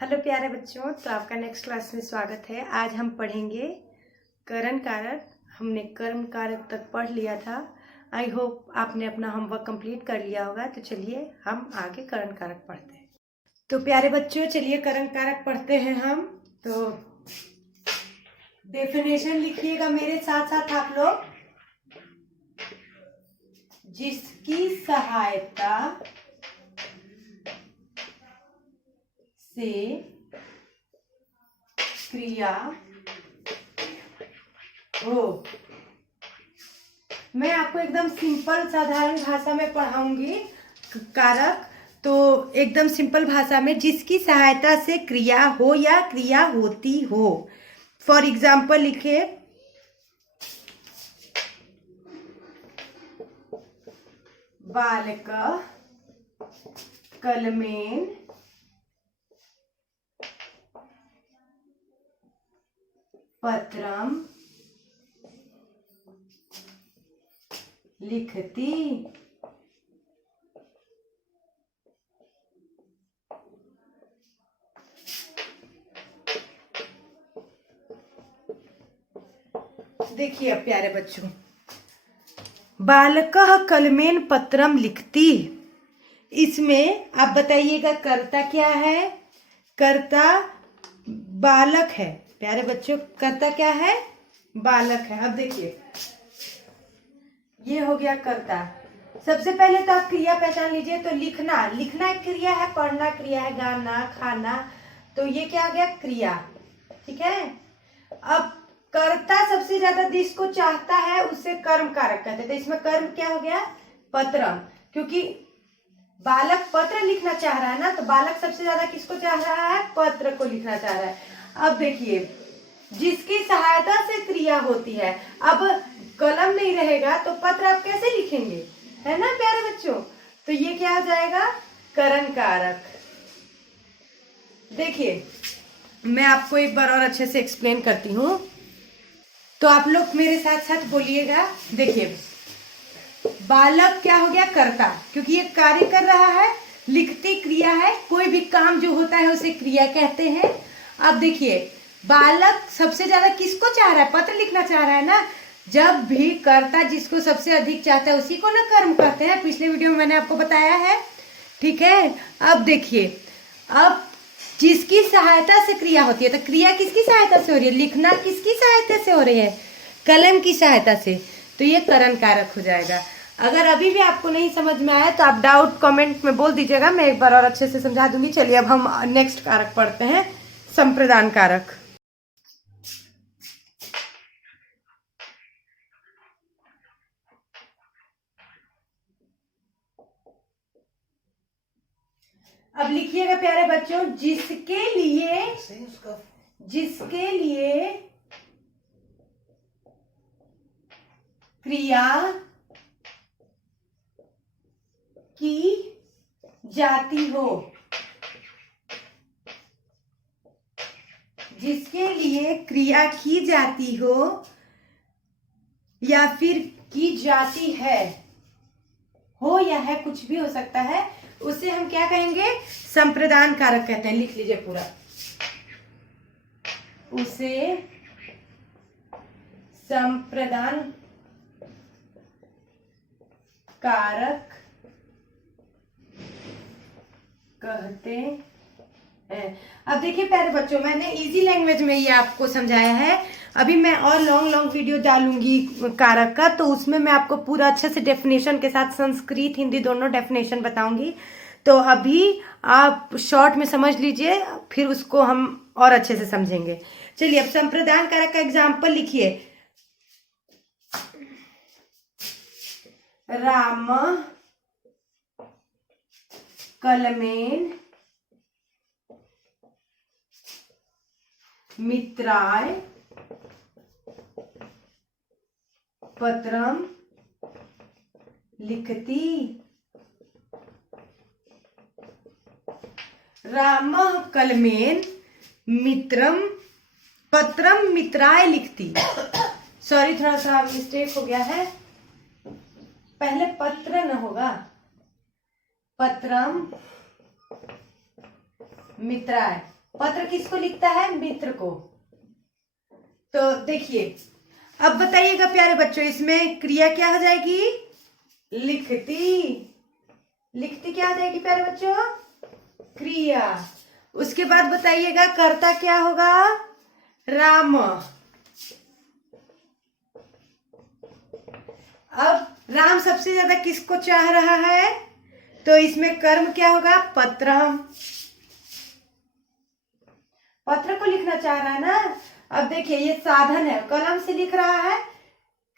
Hello प्यारे बच्चों, तो आपका नेक्स्ट क्लास में स्वागत है। आज हम पढ़ेंगे करण कारक। हमने कर्म कारक तक पढ़ लिया था। आई होप आपने अपना होमवर्क कंप्लीट कर लिया होगा। तो चलिए हम आगे करण कारक पढ़ते हैं। तो प्यारे बच्चों, चलिए करण कारक पढ़ते हैं हम। तो डेफिनेशन लिखिएगा मेरे साथ साथ आप लोग। जिसकी सहायता से क्रिया हो। मैं आपको एकदम सिंपल साधारण भाषा में पढ़ाऊंगी कारक। तो एकदम सिंपल भाषा में, जिसकी सहायता से क्रिया हो या क्रिया होती हो। फॉर एग्जाम्पल लिखे, बालक कलमेन पत्रम लिखती। देखिए अब प्यारे बच्चों, बालकः कलमेन पत्रम लिखती, इसमें आप बताइएगा कर्ता क्या है। कर्ता बालक है प्यारे बच्चों। कर्ता क्या है? बालक है। अब देखिए, ये हो गया कर्ता। सबसे पहले तो आप क्रिया पहचान लीजिए। तो लिखना, लिखना एक क्रिया है, पढ़ना क्रिया है, गाना, खाना। तो ये क्या आ गया? क्रिया। ठीक है। अब कर्ता सबसे ज्यादा जिसको चाहता है उसे कर्म कारक कहते हैं। तो इसमें कर्म क्या हो गया? पत्रम। क्योंकि बालक पत्र लिखना चाह रहा है ना, तो बालक सबसे ज्यादा किसको चाह रहा है? पत्र को लिखना चाह रहा है। अब देखिए, जिसकी सहायता से क्रिया होती है। अब कलम नहीं रहेगा तो पत्र आप कैसे लिखेंगे? है ना प्यारे बच्चों। तो ये क्या आ जाएगा? करण कारक। देखिए, मैं आपको एक बार और अच्छे से एक्सप्लेन करती हूँ। तो आप लोग मेरे साथ साथ बोलिएगा। देखिए, बालक क्या हो गया? कर्ता, क्योंकि ये कार्य कर रहा है। लिखती क्रिया है, कोई भी काम जो होता है उसे क्रिया कहते हैं। अब देखिए, बालक सबसे ज्यादा किसको चाह रहा है? पत्र लिखना चाह रहा है ना। जब भी कर्ता जिसको सबसे अधिक चाहता है उसी को ना कर्म कहते हैं। पिछले वीडियो में मैंने आपको बताया है। ठीक है। अब देखिए, अब जिसकी सहायता से क्रिया होती है, तो क्रिया किसकी सहायता से हो रही है? लिखना किसकी सहायता से हो रही है? कलम की सहायता से। तो ये करण कारक हो जाएगा। अगर अभी भी आपको नहीं समझ में आया तो आप डाउट कमेंट में बोल दीजिएगा, मैं एक बार और अच्छे से समझा दूंगी। चलिए अब हम नेक्स्ट कारक पढ़ते हैं, संप्रदान कारक। अब लिखिएगा प्यारे बच्चों, जिसके लिए क्रिया की जाती हो। जिसके लिए क्रिया की जाती हो या फिर की जाती है, हो या है, कुछ भी हो सकता है, उसे हम क्या कहेंगे? संप्रदान कारक कहते हैं। लिख लीजिए पूरा। उसे संप्रदान कारक कहते हैं। अब देखिए प्यारे बच्चों, मैंने इजी लैंग्वेज में ये आपको समझाया है। अभी मैं और लॉन्ग वीडियो डालूंगी कारक का, तो उसमें मैं आपको पूरा अच्छे से डेफिनेशन के साथ संस्कृत हिंदी दोनों डेफिनेशन बताऊंगी। तो अभी आप शॉर्ट में समझ लीजिए, फिर उसको हम और अच्छे से समझेंगे। चलिए अब संप्रदान कारक का एग्जाम्पल लिखिए। राम कलमेन मित्राय पत्रम लिखती। राम कलमेन मित्रम पत्रम मित्राय लिखती। सॉरी, थोड़ा सा मिस्टेक हो गया है। पहले पत्र न होगा, पत्रम मित्राय। पत्र किसको लिखता है? मित्र को। तो देखिए, अब बताइएगा प्यारे बच्चों, इसमें क्रिया क्या हो जाएगी? लिखती। लिखती क्या हो जाएगी प्यारे बच्चों? क्रिया। उसके बाद बताइएगा कर्ता क्या होगा? राम। अब राम सबसे ज्यादा किसको चाह रहा है? तो इसमें कर्म क्या होगा? पत्रम। पत्र को लिखना चाह रहा है ना। अब देखिए, ये साधन है, कलम से लिख रहा है,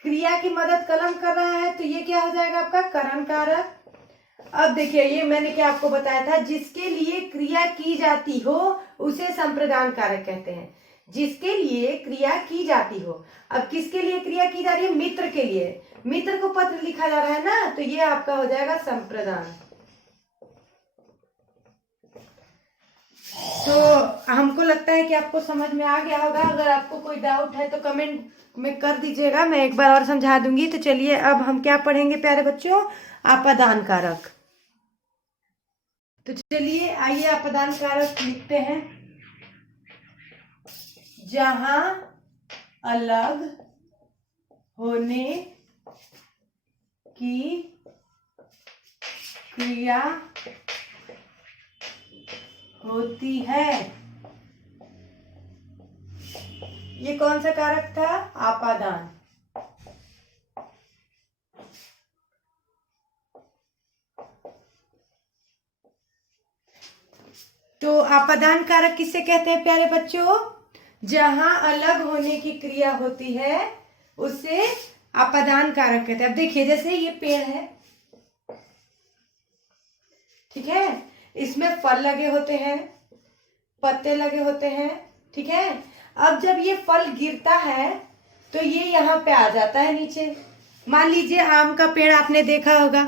क्रिया की मदद कलम कर रहा है, तो ये क्या हो जाएगा आपका? करण कारक। अब देखिए, ये मैंने क्या आपको बताया था, जिसके लिए क्रिया की जाती हो उसे संप्रदान कारक कहते हैं। जिसके लिए क्रिया की जाती हो। अब किसके लिए क्रिया की जा रही है? मित्र के लिए। मित्र को पत्र लिखा जा रहा है ना, तो ये आपका हो जाएगा संप्रदान। तो हमको लगता है कि आपको समझ में आ गया होगा। अगर आपको कोई डाउट है तो कमेंट में कर दीजिएगा, मैं एक बार और समझा दूंगी। तो चलिए, अब हम क्या पढ़ेंगे प्यारे बच्चों? आपादान कारक। तो चलिए आइए आपादान कारक लिखते हैं। जहां अलग होने की क्रिया होती है। ये कौन सा कारक था? आपादान। तो आपादान कारक किसे कहते हैं प्यारे बच्चों? जहां अलग होने की क्रिया होती है उसे आपादान कारक कहते हैं। अब देखिए, जैसे ये पेड़ है, ठीक है, इसमें फल लगे होते हैं, पत्ते लगे होते हैं, ठीक है। अब जब ये फल गिरता है तो ये यहाँ पे आ जाता है नीचे। मान लीजिए आम का पेड़ आपने देखा होगा,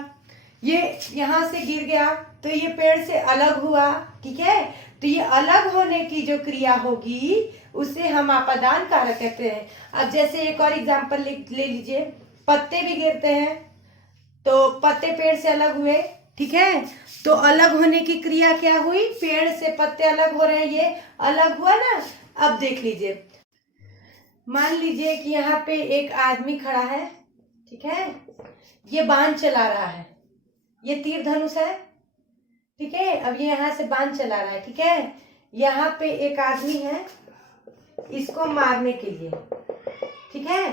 ये यहाँ से गिर गया तो ये पेड़ से अलग हुआ, ठीक है। तो ये अलग होने की जो क्रिया होगी उसे हम आपादान कारक कहते हैं। अब जैसे एक और एग्जांपल ले लीजिए, पत्ते भी गिरते हैं तो पत्ते पेड़ से अलग हुए, ठीक है। तो अलग होने की क्रिया क्या हुई? पेड़ से पत्ते अलग हो रहे हैं, ये अलग हुआ ना। अब देख लीजिए, मान लीजिए कि यहाँ पे एक आदमी खड़ा है, ठीक है, ये बाण चला रहा है, ये तीर धनुष है, ठीक है। अब ये यहाँ से बाण चला रहा है, ठीक है। यहाँ पे एक आदमी है इसको मारने के लिए, ठीक है।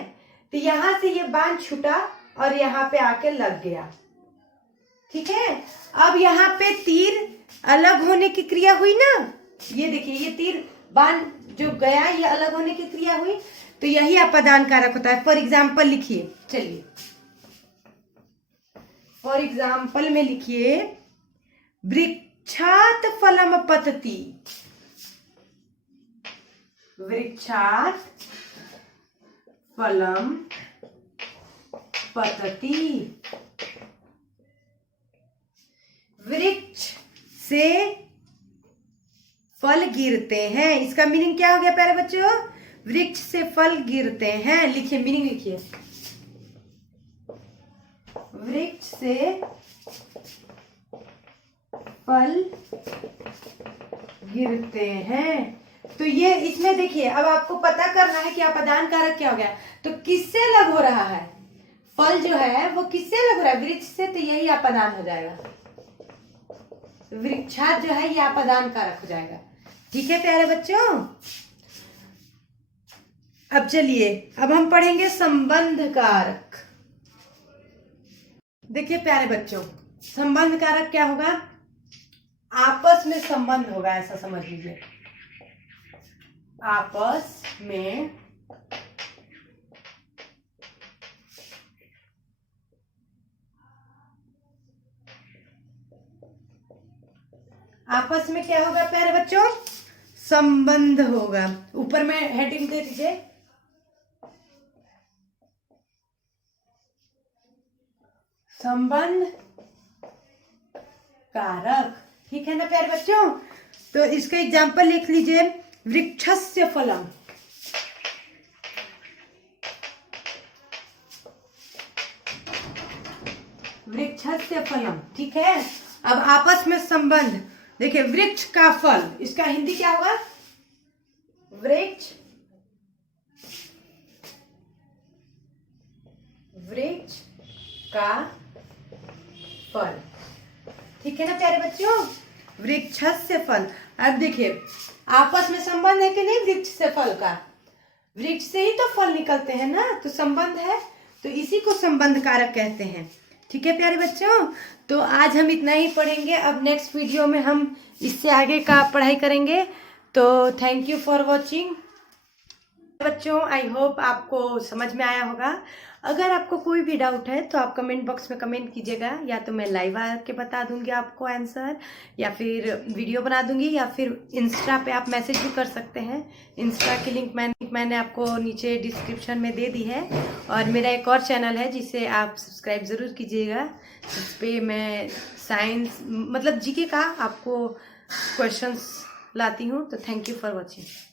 तो यहाँ से ये बाण छूटा और यहाँ पे आके लग गया, ठीक है। अब यहाँ पे तीर अलग होने की क्रिया हुई ना, ये देखिए, ये तीर बाण जो गया ये अलग होने की क्रिया हुई, तो यही आपादान कारक होता है। फॉर एग्जाम्पल लिखिए, चलिए फॉर एग्जाम्पल में लिखिए, वृक्षात फलम पतति। वृक्षात फलम पतति। वृक्ष से फल गिरते हैं, इसका मीनिंग क्या हो गया प्यारे बच्चों? वृक्ष से फल गिरते हैं। लिखिए, मीनिंग लिखिए, वृक्ष से फल गिरते हैं। तो ये इसमें देखिए, अब आपको पता करना है कि आपादान कारक क्या हो गया। तो किससे अलग हो रहा है? फल जो है वो किससे अलग हो रहा है? वृक्ष से, तो यही आपादान हो जाएगा। वृक्षात जो है ये आपादान कारक हो जाएगा, ठीक है प्यारे बच्चों। अब चलिए, अब हम पढ़ेंगे संबंध कारक। देखिए प्यारे बच्चों, संबंध कारक क्या होगा? आपस में संबंध होगा, ऐसा समझ लीजिए। आपस में आपस में क्या होगा प्यारे बच्चों? संबंध होगा। ऊपर में हेडिंग दे दीजिए, संबंध कारक, ठीक है ना प्यारे बच्चों। तो इसका एग्जाम्पल लिख लीजिए, वृक्षस्य फलम। वृक्षस्य फलम, ठीक है। अब आपस में संबंध देखिए, वृक्ष का फल, इसका हिंदी क्या होगा? वृक्ष, वृक्ष का फल। ठीक है ना प्यारे बच्चों, वृक्षस्य फल। अब देखिए आपस में संबंध है कि नहीं वृक्ष से फल का, वृक्ष से ही तो फल निकलते हैं ना, तो संबंध है, तो इसी को संबंध कारक कहते हैं। ठीक है प्यारे बच्चों, तो आज हम इतना ही पढ़ेंगे, अब नेक्स्ट वीडियो में हम इससे आगे का पढ़ाई करेंगे। तो थैंक यू फॉर वॉचिंग बच्चों, आई होप आपको समझ में आया होगा। अगर आपको कोई भी डाउट है तो आप कमेंट बॉक्स में कमेंट कीजिएगा, या तो मैं लाइव आके बता दूंगी आपको आंसर, या फिर वीडियो बना दूंगी, या फिर इंस्टा पे आप मैसेज भी कर सकते हैं। इंस्टा की लिंक मैंने आपको नीचे डिस्क्रिप्शन में दे दी है, और मेरा एक और चैनल है जिसे आप सब्सक्राइब ज़रूर कीजिएगा। उस पर मैं साइंस मतलब जीके का आपको क्वेश्चंस लाती हूँ। तो थैंक यू फॉर वॉचिंग।